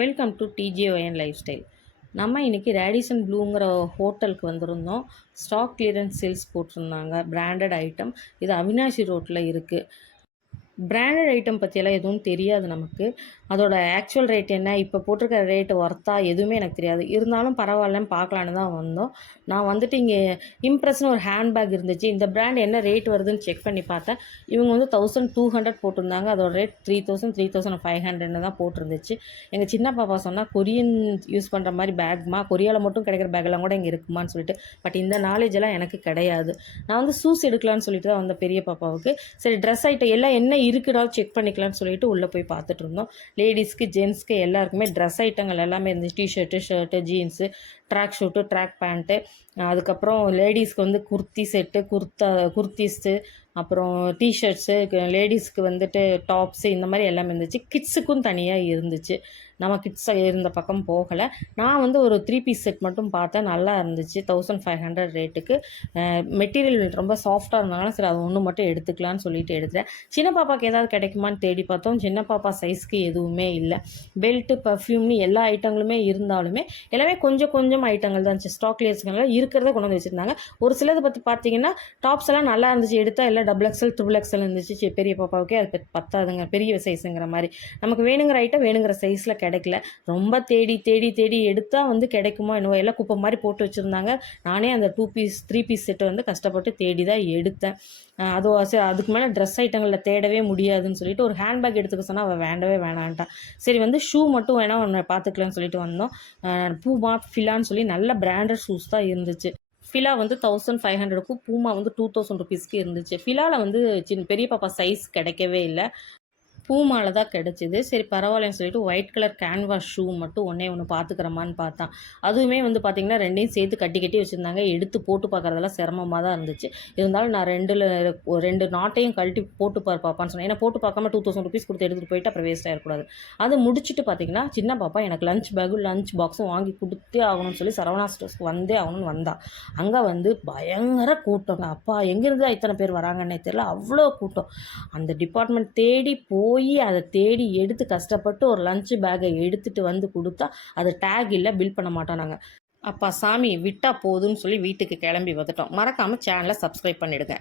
Welcome to டிஜேஒஎன் lifestyle. நம்ம இன்றைக்கி ரேடிசன் ப்ளூங்கிற ஹோட்டலுக்கு வந்திருந்தோம். ஸ்டாக் கிளியரன்ஸ் சேல்ஸ் போட்டிருந்தாங்க. Branded item. இது அவினாஷி ரோட்டில் இருக்குது. பிராண்டட் ஐட்டம் பற்றியெல்லாம் எதுவும் தெரியாது நமக்கு. அதோட ஆக்சுவல் ரேட் என்ன, இப்போ போட்டிருக்கிற ரேட்டு ஒர்த்தா எதுவுமே எனக்கு தெரியாது. இருந்தாலும் பரவாயில்லன்னு பார்க்கலான்னு தான் வந்தோம். நான் வந்துட்டு இங்கே இம்ப்ரெஸ்னு ஒரு ஹேண்ட்பேக் இருந்துச்சு. இந்த பிராண்ட் என்ன ரேட் வருதுன்னு செக் பண்ணி பார்த்தேன். இவங்க வந்து 1200 போட்டிருந்தாங்க. அதோட ரேட் 3500 தான் போட்டிருந்துச்சு. எங்கள் சின்ன பாப்பா சொன்னால் கொரியன் யூஸ் பண்ணுற மாதிரி பேக்மா, கொரியாவில் மட்டும் கிடைக்கிற பேக்கெல்லாம் கூட இங்கே இருக்குமான்னு சொல்லிட்டு. பட் இந்த நாலேஜ் எல்லாம் எனக்கு கிடையாது. நான் வந்து ஷூஸ் எடுக்கலான்னு சொல்லிட்டு தான் வந்த பெரிய பாப்பாவுக்கு. சரி, ட்ரெஸ் ஐட்டம் எல்லாம் என்ன இருக்குடா செக் பண்ணிக்கலாம்னு சொல்லிட்டு உள்ளே போய் பார்த்துட்டு இருந்தோம். லேடிஸ்க்கு ஜென்ஸ்க்கு எல்லாருக்குமே ட்ரெஸ் ஐட்டங்கள் எல்லாமே இருந்துச்சு. T-shirt, shirt, jeans, track suit, track pant, அதுக்கப்புறம் லேடிஸ்க்கு வந்து குர்த்தி செட்டு, குர்த்திஸு, அப்புறம் டிஷர்ட்ஸு, லேடிஸ்க்கு வந்துட்டு டாப்ஸு, இந்த மாதிரி எல்லாமே இருந்துச்சு. கிட்ஸுக்கும் தனியாக இருந்துச்சு. நம்ம கிட்ஸ் இருந்த பக்கம் போகலை. நான் வந்து ஒரு 3 பீஸ் செட் மட்டும் பார்த்தேன். நல்லா இருந்துச்சு. 1500 ரேட்டுக்கு. மெட்டீரியல் ரொம்ப சாஃப்டாக இருந்தாலும் சரி, அது ஒன்று மட்டும் எடுத்துக்கலான்னு சொல்லிட்டு எடுத்தேன். சின்ன பாப்பாவுக்கு ஏதாவது கிடைக்குமான்னு தேடி பார்த்தோம். சின்ன பாப்பா சைஸ்க்கு எதுவுமே இல்லை. பெல்ட்டு, பர்ஃப்யூம்னு எல்லா ஐட்டங்களுமே இருந்தாலுமே எல்லாமே கொஞ்சம் கொஞ்சம் ஐட்டங்கள் தான் இருந்துச்சு. ஸ்டாக் கிளியரன்ஸ்னால இருக்கிறத கொண்டு வந்து வச்சுருந்தாங்க. ஒரு சிலது பற்றி பார்த்தீங்கன்னா டாப்ஸ் எல்லாம் நல்லா இருந்துச்சு. எடுத்தால் எல்லாம் XXL, XXL இருந்துச்சு. பெரிய பாப்பாவுக்கே அது பத்தாதுங்க, பெரிய சைஸுங்கிற மாதிரி. நமக்கு வேணுங்கிற ஐட்டம் வேணுங்கிற சைஸில் கிடைக்கல. ரொம்ப தேடி தேடி தேடி எடுத்தால் வந்து கிடைக்குமோ என்னவோ, எல்லாம் குப்பை மாதிரி போட்டு வச்சுருந்தாங்க. நானே அந்த 3 பீஸ் செட்டை வந்து கஷ்டப்பட்டு தேடி தான் எடுத்தேன். அதுக்கு மேலே ட்ரெஸ் ஐட்டங்களில் தேடவே முடியாதுன்னு சொல்லிட்டு ஒரு ஹேண்ட்பேக் எடுத்துக்க சொன்னால் அவள் வேண்டவே வேணான்ட்டான். சரி, வந்து ஷூ மட்டும் வேணால் ஒன்று பார்த்துக்கலான்னு சொல்லிட்டு வந்தோம். பூமா, ஃபிலான்னு சொல்லி நல்ல பிராண்டட் ஷூஸ் தான் இருந்துச்சு. ஃபிலா வந்து 1500க்கும், பூமா வந்து 2000 ருபீஸ்க்கு இருந்துச்சு. ஃபிலாவில் வந்து பெரிய பாப்பா சைஸ் கிடைக்கவே இல்லை. பூமால தான் கிடச்சிது. சரி, பரவாயில்லன்னு சொல்லிட்டு ஒயிட் கலர் கேன்வாஸ் ஷூ மட்டும் ஒன்று பார்த்துக்கிறமான்னு பார்த்தான். அதுவுமே வந்து பார்த்திங்கன்னா ரெண்டையும் சேர்த்து கட்டி கட்டி வச்சுருந்தாங்க. எடுத்து போட்டு பார்க்குறதெல்லாம் சிரமமாக தான் இருந்துச்சு. இருந்தாலும் நான் ரெண்டு நாட்டையும் கழட்டி போட்டு பாப்பான்னு சொன்னேன். ஏன்னா போட்டு பார்க்காம 2000 ருபீஸ் கொடுத்து எடுத்துகிட்டு போயிட்டு அப்புறம் வேஸ்ட் ஆகிடக்கூடாது. அது முடிச்சுட்டு பார்த்திங்கன்னா சின்ன பாப்பா எனக்கு லஞ்ச் பேக்கும் லஞ்ச் பாக்ஸும் வாங்கி கொடுத்தே ஆகணும்னு சொல்லி சரவணா ஸ்டோர்ஸ்க்கு வந்தே ஆகணும்னு வந்தா. அங்கே வந்து பயங்கர கூட்டங்க. அப்பா, எங்கேருந்து இத்தனை பேர் வராங்கன்னே தெரியல, அவ்வளோ கூட்டம். அந்த டிபார்ட்மெண்ட் தேடி போய் அதை தேடி எடுத்து கஷ்டப்பட்டு ஒரு லஞ்ச் பேக்கை எடுத்துகிட்டு வந்து கொடுத்தா அது டேக் இல்லை, பில் பண்ண மாட்டோம் நாங்கள். அப்பா சாமி விட்டா போதுன்னு சொல்லி வீட்டுக்கு கிளம்பி வந்துட்டோம். மறக்காமல் சேனலை சப்ஸ்கிரைப் பண்ணிவிடுங்க.